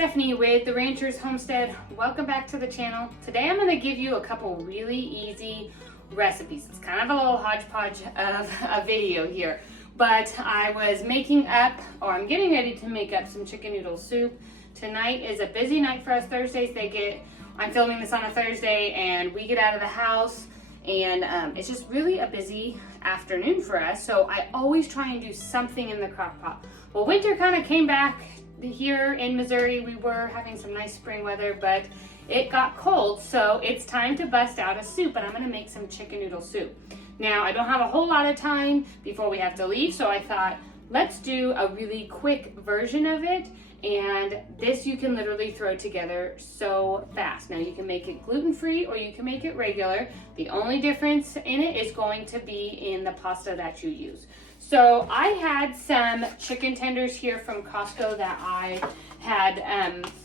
Stephanie with the Rancher's Homestead. Welcome back to the channel. Today I'm going to give you a couple really easy recipes. It's kind of a little hodgepodge of a video here, but I was making up, or I'm getting ready to make up some chicken noodle soup. Tonight is a busy night for us. Thursdays I'm filming this on a Thursday and we get out of the house and it's just really a busy afternoon for us. So I always try and do something in the crock pot. Well, winter kind of came back here in Missouri. We were having some nice spring weather, but it got cold, so it's time to bust out a soup, and I'm gonna make some chicken noodle soup. Now, I don't have a whole lot of time before we have to leave, so I thought, let's do a really quick version of it, and this you can literally throw together so fast. Now, you can make it gluten-free or you can make it regular. The only difference in it is going to be in the pasta that you use. So I had some chicken tenders here from Costco that I had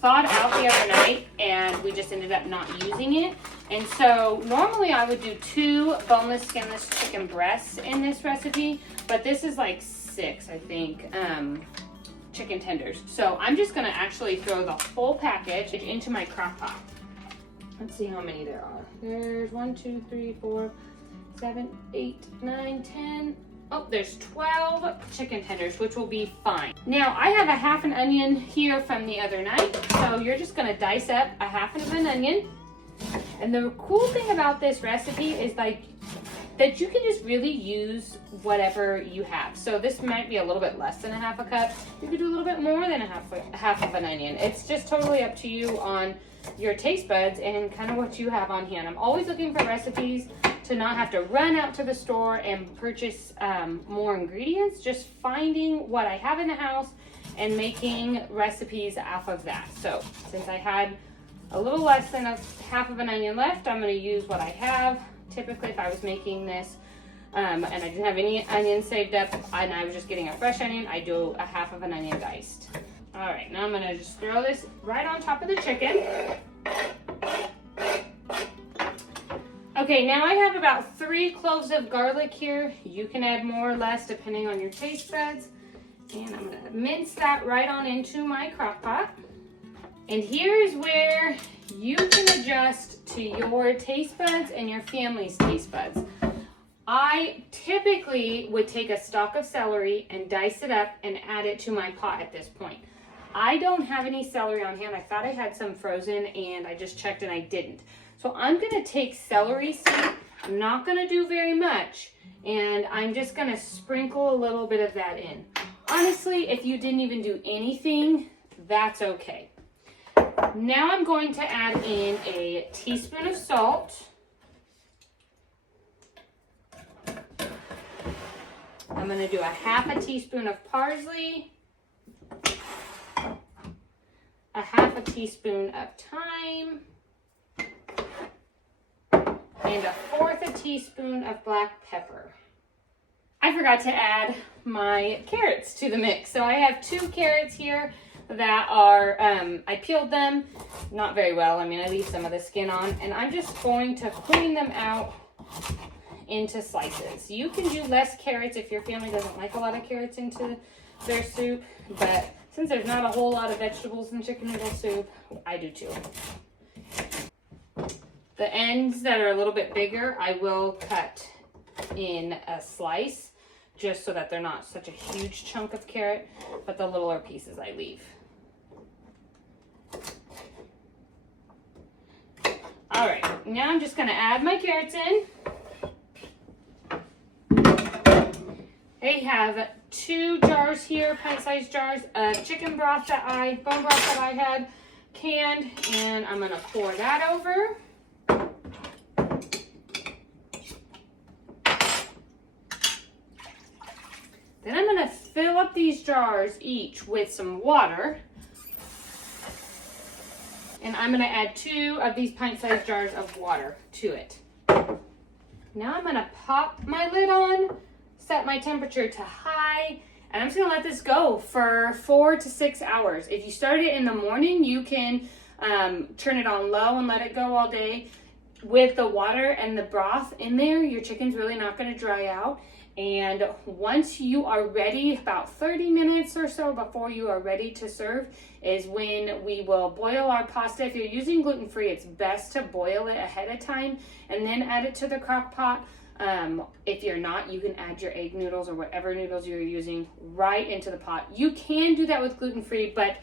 thawed out the other night, and we just ended up not using it. And so normally I would do 2 boneless, skinless chicken breasts in this recipe, but this is like 6, I think, chicken tenders. So I'm just gonna actually throw the whole package into my crock pot. Let's see how many there are. There's 1, 2, 3, 4, 7, 8, 9, 10. Oh, there's 12 chicken tenders, which will be fine. Now, I have a half an onion here from the other night, so you're just gonna dice up a half of an onion. And the cool thing about this recipe is that you can just really use whatever you have. So this might be a little bit less than a half a cup. You could do a little bit more than a half of an onion. It's just totally up to you on your taste buds and kind of what you have on hand. I'm always looking for recipes to not have to run out to the store and purchase more ingredients, just finding what I have in the house and making recipes off of that. So since I had a little less than a half of an onion left, I'm gonna use what I have. Typically, if I was making this and I didn't have any onions saved up and I was just getting a fresh onion, I do a half of an onion diced. All right, now I'm gonna just throw this right on top of the chicken. Okay, now I have about 3 cloves of garlic here. You can add more or less depending on your taste buds. And I'm gonna mince that right on into my crock pot. And here's where you can adjust to your taste buds and your family's taste buds. I typically would take a stalk of celery and dice it up and add it to my pot at this point. I don't have any celery on hand. I thought I had some frozen and I just checked and I didn't. So I'm gonna take celery seed. I'm not gonna do very much, and I'm just gonna sprinkle a little bit of that in. Honestly, if you didn't even do anything, that's okay. Now I'm going to add in a teaspoon of salt. I'm gonna do a half a teaspoon of parsley, a half a teaspoon of thyme, and a 1/4 teaspoon of black pepper. I forgot to add my carrots to the mix. So I have 2 carrots here that are, I peeled them, not very well. I mean, I leave some of the skin on, and I'm just going to clean them out into slices. You can do less carrots if your family doesn't like a lot of carrots into their soup, but since there's not a whole lot of vegetables in chicken noodle soup, I do too. The ends that are a little bit bigger, I will cut in a slice just so that they're not such a huge chunk of carrot, but the littler pieces I leave. All right, now I'm just gonna add my carrots in. I have 2 jars here, pint-sized jars of chicken broth bone broth that I had canned, and I'm gonna pour that over. Then I'm gonna fill up these jars each with some water. And I'm gonna add 2 of these pint-sized jars of water to it. Now I'm gonna pop my lid on, set my temperature to high, and I'm just gonna let this go for 4 to 6 hours. If you start it in the morning, you can turn it on low and let it go all day. with the water and the broth in there, your chicken's really not going to dry out. And once you are ready, about 30 minutes or so before you are ready to serve, is when we will boil our pasta. If you're using gluten-free, it's best to boil it ahead of time and then add it to the crock pot. If you're not, you can add your egg noodles or whatever noodles you're using right into the pot. You can do that with gluten-free, but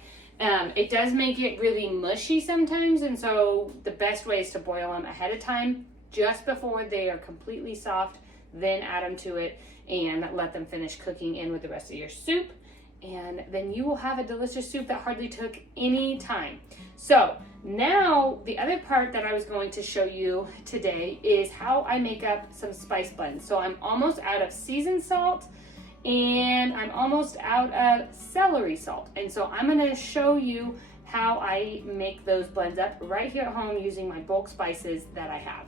it does make it really mushy sometimes, and so the best way is to boil them ahead of time, just before they are completely soft, then add them to it and let them finish cooking in with the rest of your soup, and then you will have a delicious soup that hardly took any time. So now the other part that I was going to show you today is how I make up some spice blends. So I'm almost out of seasoned salt, and I'm almost out of celery salt. And so I'm gonna show you how I make those blends up right here at home using my bulk spices that I have.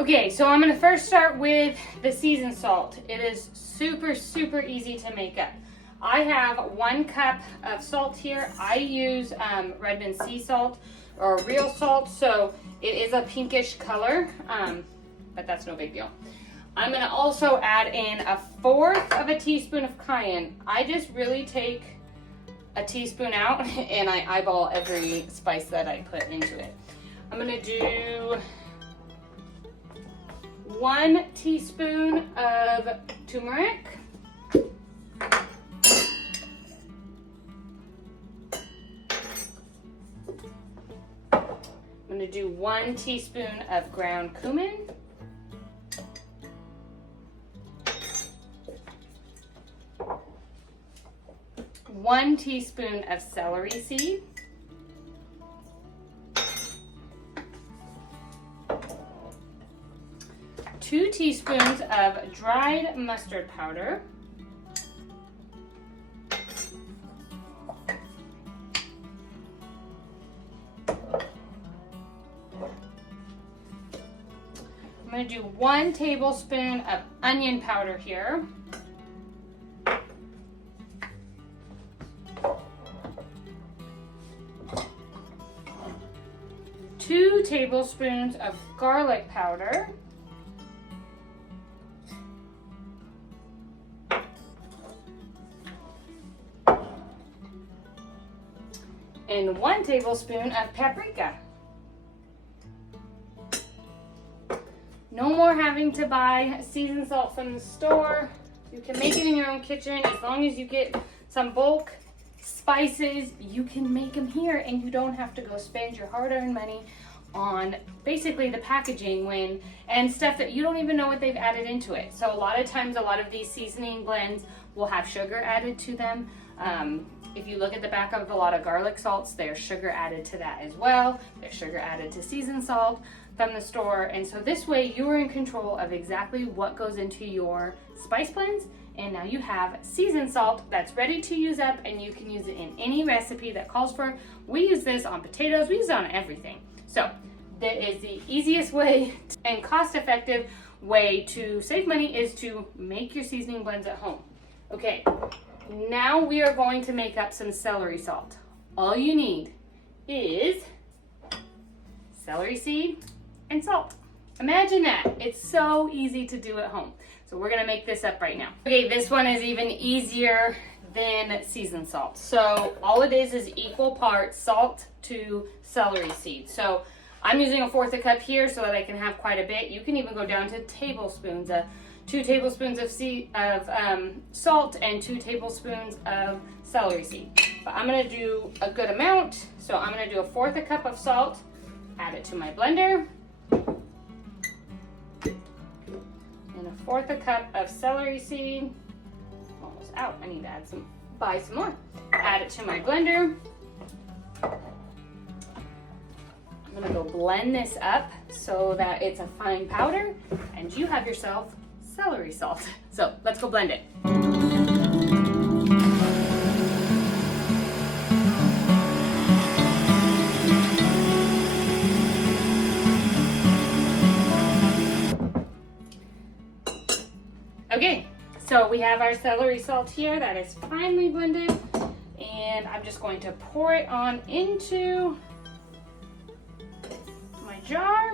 Okay, so I'm gonna first start with the seasoned salt. It is super, super easy to make up. I have 1 cup of salt here. I use Redmond sea salt or real salt, so it is a pinkish color, but that's no big deal. I'm gonna also add in 1/4 of a teaspoon of cayenne. I just really take a teaspoon out and I eyeball every spice that I put into it. I'm gonna do 1 teaspoon of turmeric. I'm going to do 1 teaspoon of ground cumin. 1 teaspoon of celery seed. 2 teaspoons of dried mustard powder. 1 tablespoon of onion powder here. 2 tablespoons of garlic powder. And 1 tablespoon of paprika. No more having to buy seasoned salt from the store. You can make it in your own kitchen. As long as you get some bulk spices, you can make them here and you don't have to go spend your hard-earned money on basically the packaging and stuff that you don't even know what they've added into it. So a lot of times, a lot of these seasoning blends will have sugar added to them. If you look at the back of a lot of garlic salts, there's sugar added to that as well. There's sugar added to seasoned salt from the store. And so this way you are in control of exactly what goes into your spice blends. And now you have seasoned salt that's ready to use up, and you can use it in any recipe that calls for it. We use this on potatoes, we use it on everything. So that is the easiest way and cost-effective way to save money, is to make your seasoning blends at home. Okay, now we are going to make up some celery salt. All you need is celery seed and salt. Imagine that. It's so easy to do at home. So we're gonna make this up right now. Okay, this one is even easier than seasoned salt. So all it is equal parts salt to celery seed. So I'm using 1/4 cup here so that I can have quite a bit. You can even go down to tablespoons. 2 tablespoons of salt and 2 tablespoons of celery seed. But I'm gonna do a good amount. So I'm gonna do 1/4 cup of salt, add it to my blender. And 1/4 cup of celery seed. Almost out. I need to buy some more. Add it to my blender. I'm gonna go blend this up so that it's a fine powder, and you have yourself celery salt. So let's go blend it. Okay, so we have our celery salt here that is finely blended, and I'm just going to pour it on into my jar.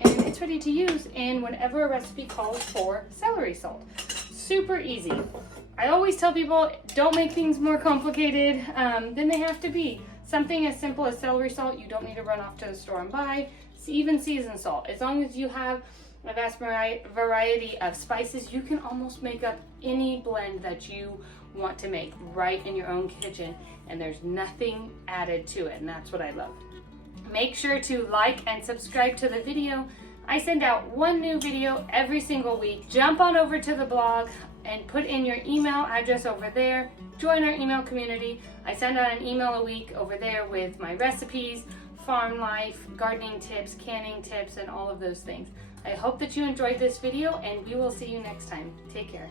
And it's ready to use in whenever a recipe calls for celery salt. Super easy. I always tell people, don't make things more complicated than they have to be. Something as simple as celery salt, you don't need to run off to the store and buy. Even seasoned salt. As long as you have a vast variety of spices, you can almost make up any blend that you want to make right in your own kitchen, and there's nothing added to it, and that's what I love. Make sure to like and subscribe to the video. I send out one new video every single week. Jump on over to the blog and put in your email address over there. Join our email community. I send out an email a week over there with my recipes, farm life, gardening tips, canning tips, and all of those things. I hope that you enjoyed this video, and we will see you next time. Take care.